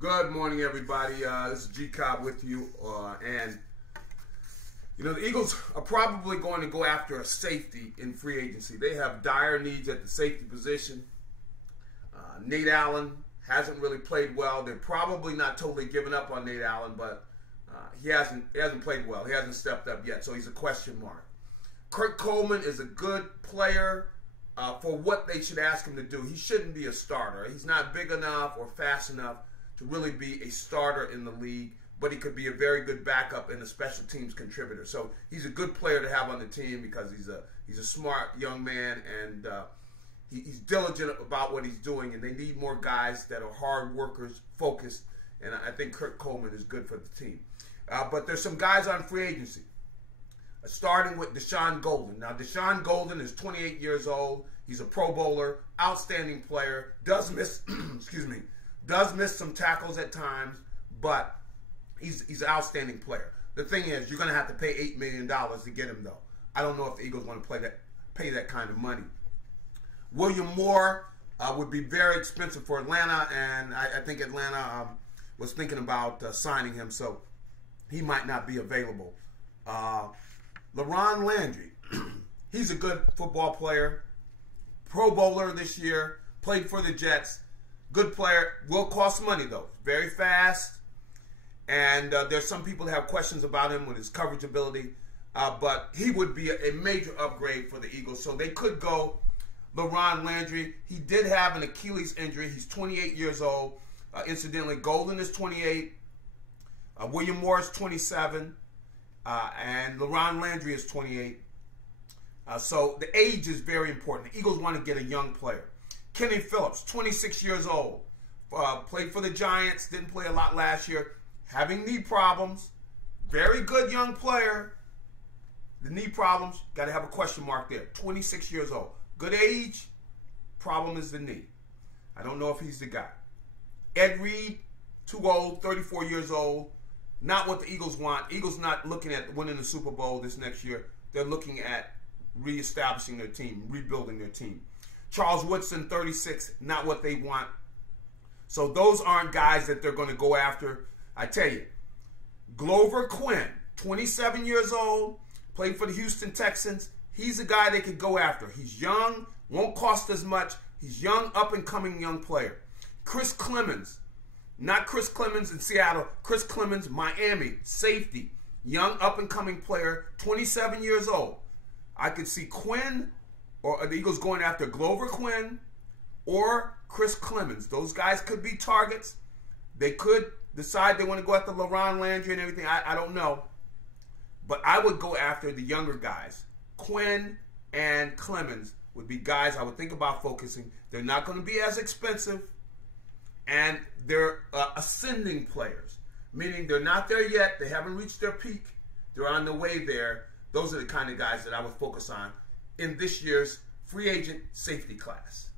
Good morning, everybody. This is G Cobb with you, and the Eagles are probably going to go after a safety in free agency. They have dire needs at the safety position. Nate Allen hasn't really played well. They're probably not totally giving up on Nate Allen, but he hasn't played well. He hasn't stepped up yet, so he's a question mark. Kurt Coleman is a good player for what they should ask him to do. He shouldn't be a starter. He's not big enough or fast enough to really be a starter in the league, but he could be a very good backup and a special teams contributor. So he's a good player to have on the team because he's a smart young man, and he's diligent about what he's doing, and they need more guys that are hard workers, focused, and I think Kurt Coleman is good for the team. But there's some guys on free agency, starting with Deshaun Golden. Now, Deshaun Golden is 28 years old. He's a Pro Bowler, outstanding player, does miss, does miss some tackles at times, but he's an outstanding player. The thing is, you're going to have to pay $8 million to get him, though. I don't know if the Eagles want to pay that kind of money. William Moore would be very expensive for Atlanta, and I think Atlanta was thinking about signing him, so he might not be available. LaRon Landry, he's a good football player, Pro Bowler this year, played for the Jets. Good player, will cost money though. Very fast, and there's some people that have questions about him with his coverage ability, but he would be a major upgrade for the Eagles. So they could go LaRon Landry. He did have an Achilles injury. He's 28 years old. Incidentally, Golden is 28. William Moore is 27. And LaRon Landry is 28. So the age is very important. The Eagles want to get a young player. Kenny Phillips, 26 years old, played for the Giants, didn't play a lot last year, having knee problems, very good young player. The knee problems, got to have a question mark there. 26 years old, good age, problem is the knee. I don't know if he's the guy. Ed Reed, too old, 34 years old, not what the Eagles want. Eagles not looking at winning the Super Bowl this next year. They're looking at reestablishing their team, rebuilding their team. Charles Woodson, 36, not what they want. So those aren't guys that they're going to go after. I tell you, Glover Quinn, 27 years old, played for the Houston Texans. He's a guy they could go after. He's young, won't cost as much. He's young, up-and-coming young player. Chris Clemens, not Chris Clemens in Seattle, Chris Clemens, Miami, safety, young, up-and-coming player, 27 years old. I could see Quinn or the Eagles going after Glover Quinn or Chris Clemens. Those guys could be targets. They could decide they want to go after LaRon Landry and everything. I don't know. But I would go after the younger guys. Quinn and Clemens would be guys I would think about focusing. They're not going to be as expensive. And they're ascending players, meaning they're not there yet. They haven't reached their peak. They're on the way there. Those are the kind of guys that I would focus on in this year's free agent safety class.